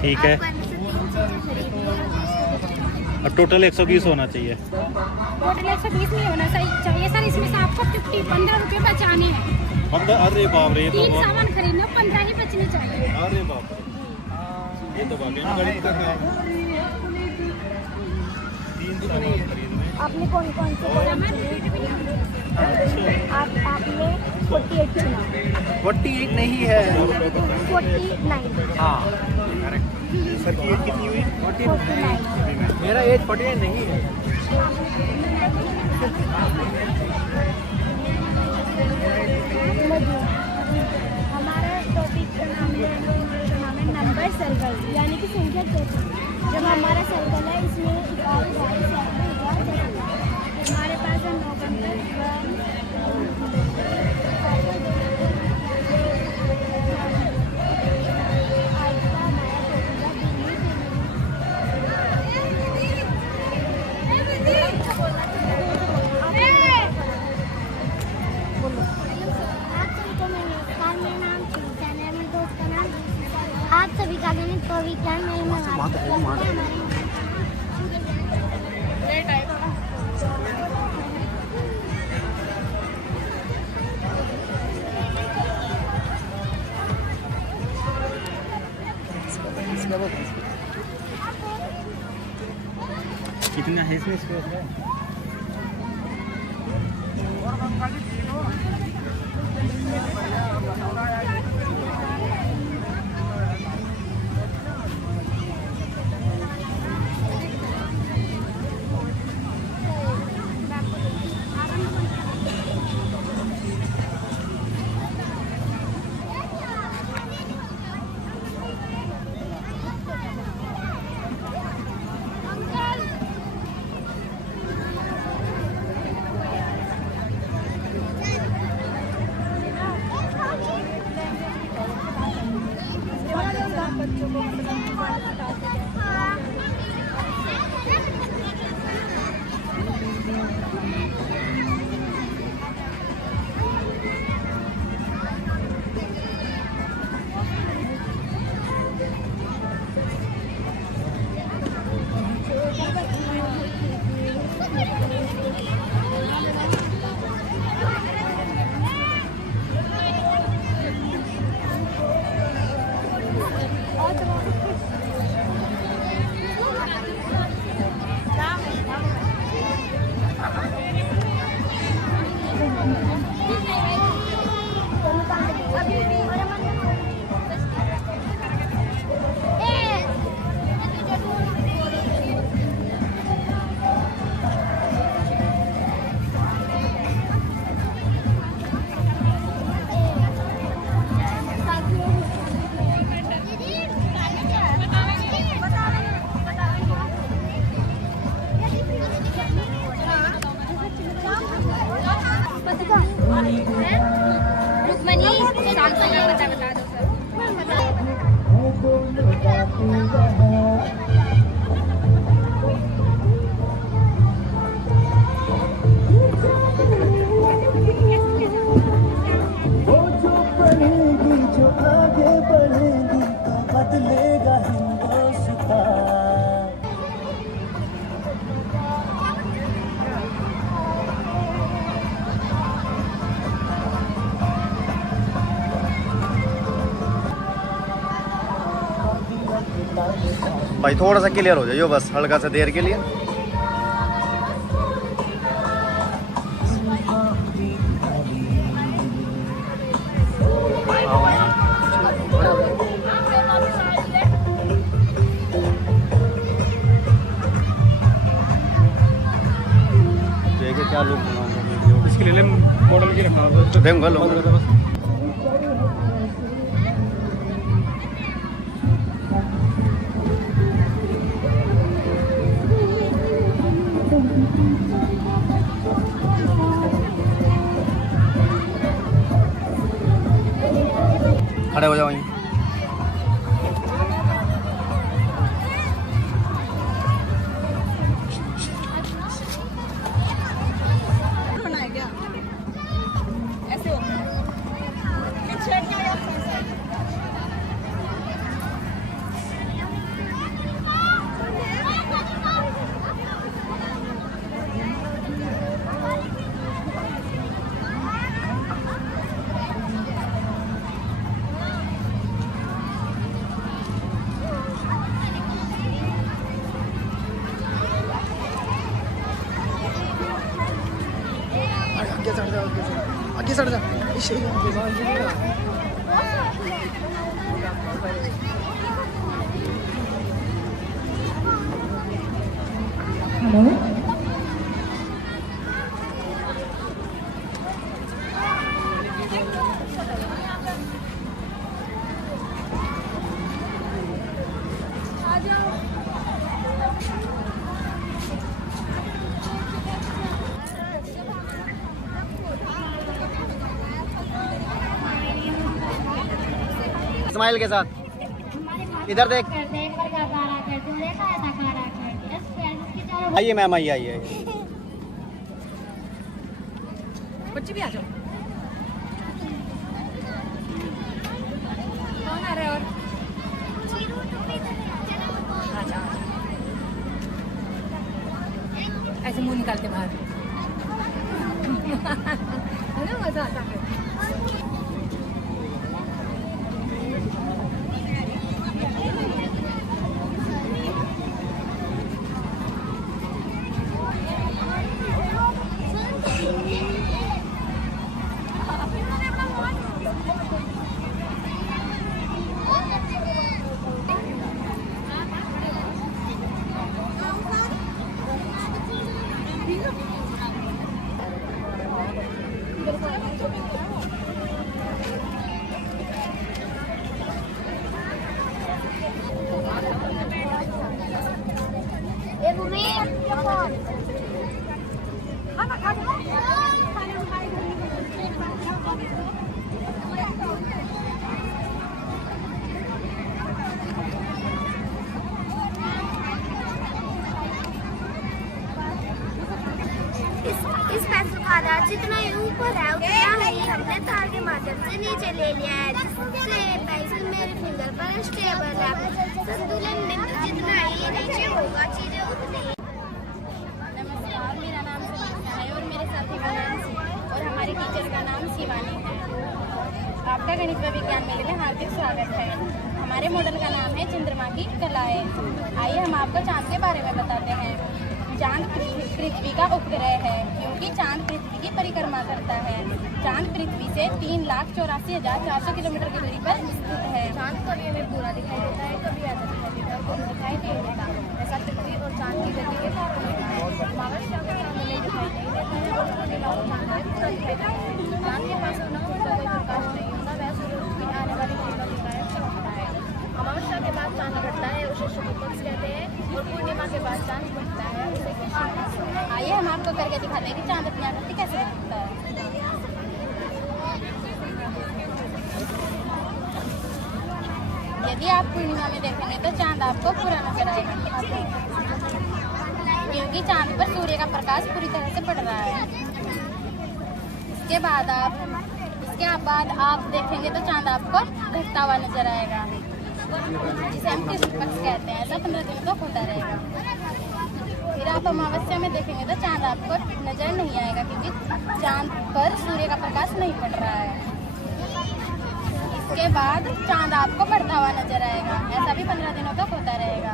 ठीक है, और टोटल 120 होना चाहिए। टोटल 120 नहीं होना चाहिए सर, इसमें से आपको 15 रुपए बचाने हैं। अरे बाप रे, 3 सामान खरीदने 15 ही बचने चाहिए। अरे बाप रे, ये तो वाकई में गरीब का है। 3 सामान खरीदने। आपने कौन से आपने 48 चुना। 48 नहीं है, 49। हाँ सर की एज कितनी हुई? 49। मेरा एज 48 नहीं है। हमारा टॉपिक का नाम है नंबर सर्कल, यानी कि संख्या चक्र। जब हमारा सर्कल है इसमें हमारे पास है 9 नंबर। आप सभी का गणित को विज्ञान में कितना है इसमें? भाई थोड़ा सा क्लियर हो जाइए बस, हल्का सा देर के लिए। क्या लोग इसके लिए मॉडल की रखा खड़े हो जाओ। सड़ जा हेलो स्माइल के साथ इधर देख। आइए मैम, आइए आइए। बच्चे भी आ जाओ। कौन आ रहा है और ऐसे मुंह निकालते बाहर है ना, मजा आता है। इस पेंसिल का आधार जितना ऊपर है उतना ही हमने तार के माध्यम से नीचे ले लिया है, जिससे पेंसिल मेरे फिंगर पर स्टेबल है। संतुलन बिंदु जितना ही नीचे होगा चीजें उतनी। नमस्कार, मेरा नाम सुनीता है और मेरे साथी का नाम और हमारे टीचर का नाम शिवानी है। आपका गणित व विज्ञान मेले में हार्दिक स्वागत है। हमारे मॉडल का नाम है चंद्रमा की कलाएं। आइए हम आपको चांद के बारे में बताते हैं। चांद पृथ्वी का उपग्रह है, क्योंकि चांद पृथ्वी की परिक्रमा करता है। चांद पृथ्वी से 3,84,400 किलोमीटर की दूरी पर स्थित है। चांद कभी हमें पूरा दिखाई देता है, कभी आधा दिखाई देता है और कभी दिखाई नहीं देता। ऐसा पृथ्वी और चांद की गति के कारण होता है। अमावस्या को चांद हमें दिखाई नहीं देता है और पूर्णिमा को चांद हमें पूरा दिखाई देता है। चांद के पास न होता कोई प्रकाश नहीं होता, वह सूर्य की आने वाली किरणों की तरह चमकता है। अमावस्या के बाद चांद बढ़ता है, उसे शुभ पक्ष कहते हैं, और पूर्णिमा के बाद चांद बढ़ता है, उसे कृष्ण पक्ष। आइए हम आपको करके दिखाते हैं कि चांद अपनी आकृति कैसे दिखता है। यदि आप पूर्णिमा में देखेंगे तो चांद आपको पूरा नजर आएगा, क्योंकि चांद पर सूर्य का प्रकाश पूरी तरह से पड़ रहा है। इसके बाद आप देखेंगे तो चांद आपको घटता हुआ नजर आएगा, जिसे हम कृष्ण पक्ष कहते हैं। ऐसा 15 दिनों तक होता रहेगा। फिर आप अमावस्या में देखेंगे तो चांद आपको नजर नहीं आएगा, क्योंकि चांद पर सूर्य का प्रकाश नहीं पड़ रहा है। इसके बाद चांद आपको बढ़ता हुआ नजर आएगा। ऐसा भी 15 दिनों तक होता रहेगा।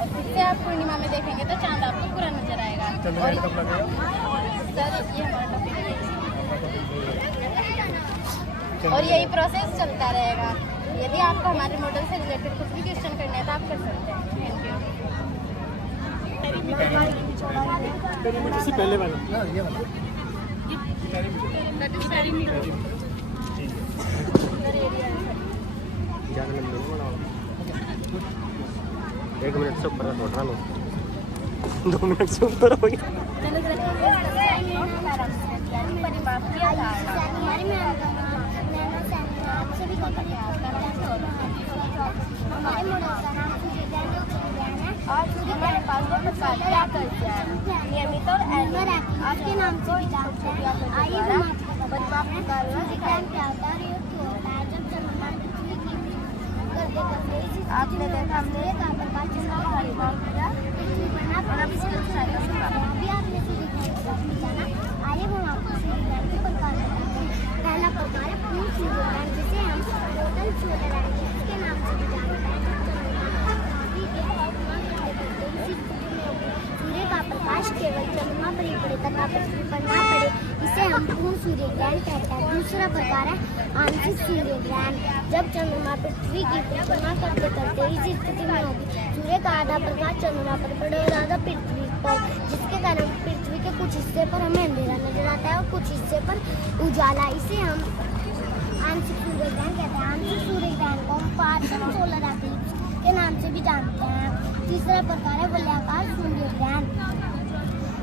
और फिर से आप पूर्णिमा में देखेंगे तो चांद आपको पूरा नजर आएगा। और सर ये हमारा टॉपिक है और यही प्रोसेस चलता रहेगा। यदि आपको हमारे मॉडल से रिलेटेड कुछ भी क्वेश्चन करना है तो आप कर सकते हैं। इससे पहले वाला ये वाला एक मिनट से ऊपर उठा लो, 2 मिनट से ऊपर हो गया। नियमित और आपके नाम से आपने देखा हमने आइए हम आपको पहला प्रकार है पूर्ण सूर्यग्रहण, जिसे हम टोटल सूर्यग्रहण के नाम से भी जानते हैं। सूर्य का प्रकाश केवल चंद्रमा पर ही पड़े तथा पृथ्वी पर ना पड़े, इससे संपूर्ण सूर्य ग्रहण कहते हैं। दूसरा प्रकार है आंशिक सूर्य ग्रहण, जब चंद्रमा पृथ्वी की परिक्रमा करते करते इस स्थिति में होगी सूर्य का आधा प्रकाश चंद्रमा पर पड़े और आधा पृथ्वी पर, जिसके कारण पृथ्वी के कुछ हिस्से पर हमें अंधेरा नजर आता है और कुछ हिस्से पर उजाला। इसे हम आंशिक सूर्य ग्रहण कहते हैं। आंशिक सूर्य ग्रहण को हम पार्शियल सोलर एक्लिप्स के नाम से भी जानते हैं। तीसरा प्रकार है वलयाकार सूर्य ग्रहण,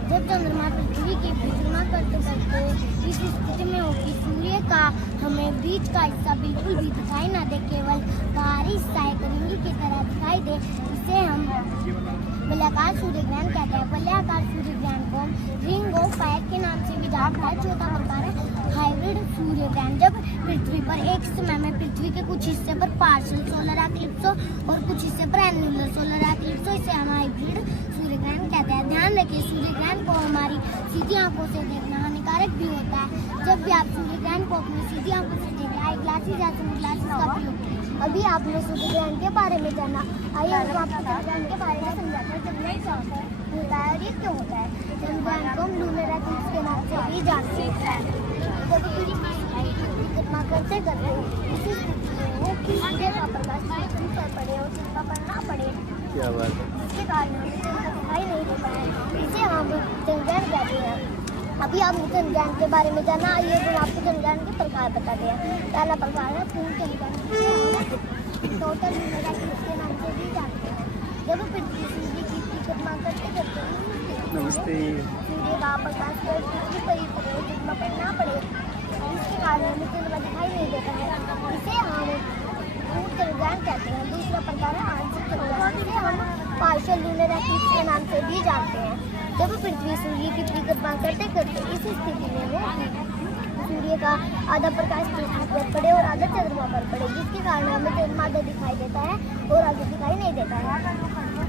जब चंद्रमा पृथ्वी की परिक्रमा करते करते इस स्थिति में होगी सूर्य का हमें बीच का हिस्सा बिल्कुल भी दिखाई ना दे, केवल बाहरी हिस्सा एक रिंग की तरह दिखाई दे, इसे हम वलयाकार सूर्य ग्रहण कहते हैं। वलयाकार सूर्य ग्रहण को हम रिंग ऑफ फायर के नाम से भी जानते हैं। चौथा प्रकार है हाइब्रिड सूर्य ग्रहण, जब पृथ्वी पर एक समय में पृथ्वी के कुछ हिस्से पर पार्शियल सोलर एक्लिप्स हो और कुछ हिस्से पर एन्युलर सोलर एक्लिप्स हो, इसे हम हाइब्रिड सूर्य ग्रहण कहते हैं। ध्यान रखिए सूर्य ग्रहण को हमारी सीधी आंखों से देखना हानिकारक भी होता है। जब भी आप सूर्य ग्रहण को अपनी सीधी आंखों से देखें, आई ग्लासेस या सनग्लासेस का प्रयोग करें। अभी आपने सूर्य ग्रहण के बारे में जाना, आइए हम आपको सूर्य ग्रहण के बारे में समझाते हैं। चंद्रग्रहण क्या होता है और ये क्यों होता है। चंद्रग्रहण को हम लूनर एक्लिप्स के नाम से भी जानते हैं। जब परिक्रमा करते करते इसी स्थिति में हो कि सूर्य का प्रकाश पृथ्वी पर पड़े और चंद्रमा पर ना पड़े, क्या बात है। इसके कारण हमें चंद्रमा दिखाई नहीं देता है, इसे हम चंद्रग्रहण कहते हैं। अभी आपने चंद्रग्रहण के बारे में जाना, आइए हम आपको चंद्रग्रहण के प्रकार बताते हैं। पहला प्रकार है पूर्ण चंद्रग्रहण, टोटल लूनर एक्लिप्स के नाम से भी जानते हैं। जब पृथ्वी सूर्य की परिक्रमा करते करते नमस्ते। सूर्य का प्रकाश पृथ्वी पर ही पड़े और चंद्रमा पर ना पड़े, इसके कारण हमें चंद्रमा दिखाई नहीं देता है, इसे हम पूर्ण चंद्रग्रहण कहते हैं। दूसरा प्रकार है आंशिक चंद्रग्रहण, इसे हम पार्शियल लूनर एक्लिप्स के नाम से भी जानते हैं। जब पृथ्वी सूर्य की परिक्रमा करते करते इस स्थिति में हो कि सूर्य का आधा प्रकाश पृथ्वी पर पड़े और आधा चंद्रमा पर पड़े, जिसके कारण हमें चंद्रमा आधा दिखाई देता है और आधा दिखाई नहीं देता है,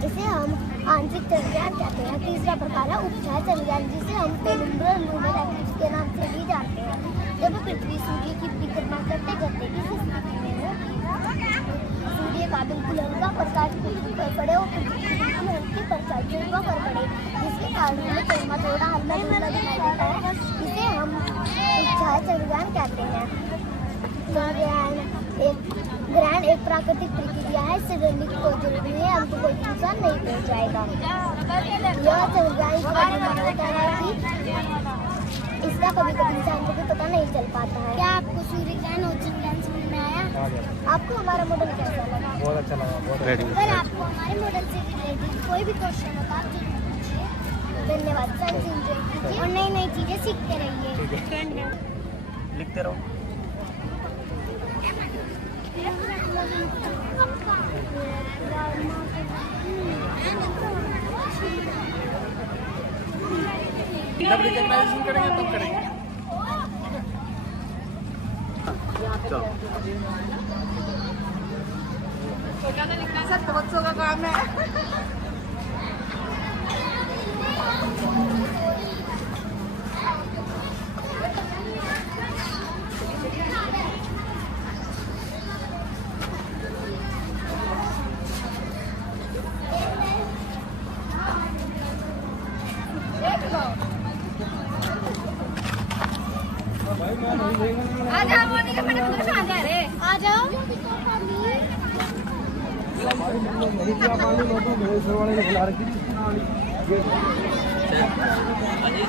इसे हम आंशिक चंद्रग्रहण कहते हैं। तीसरा प्रकार है उपछाया चंद्रग्रहण, जिसे हम पेनिम्बरल लूनर एक्लिप्स के नाम से भी जानते हैं। जब पृथ्वी सूर्य की परिक्रमा करते करते इस स्थिति में हो कि सूर्य का बिल्कुल हल्का प्रकाश पृथ्वी पर पड़े और पृथ्वी की बिल्कुल हल्की प्रकाश चंद्रमा पर पड़े, जिसके कारण हमें चंद्रमा थोड़ा हल्का धुंधला दिखाई देता है, इसे हम उपछाया चंद्रग्रहण कहते हैं। ग्रहण एक प्राकृतिक प्रक्रिया है, इससे डरने की कोई जरूरत नहीं है, हमको कोई नुकसान नहीं पहुंचाएगा। यह चंद्रग्रहण होता है कि इसका कभी कभी इंसान को भी पता नहीं चल पाता है। क्या आपको सूर्य ग्रहण और चंद्रग्रहण समझ में आया? आपको हमारा मॉडल कैसा लगा? बहुत अच्छा लगा, बहुत अगर आपको हमारे मॉडल से रिलेटेड कोई भी क्वेश्चन हो तो आप जरूर पूछिए। धन्यवाद। साइंस एंजॉय कीजिए और नई नई चीजें सीखते रहिए। लिखते रहो। जब रिकॉग्नाइजेशन करेंगे तब करेंगे। चलो। गाना लिखना सब तो बच्चों का काम है। आ जाओ मोनिका, मैंने आ जा रे, आ जाओ। हाँ जी।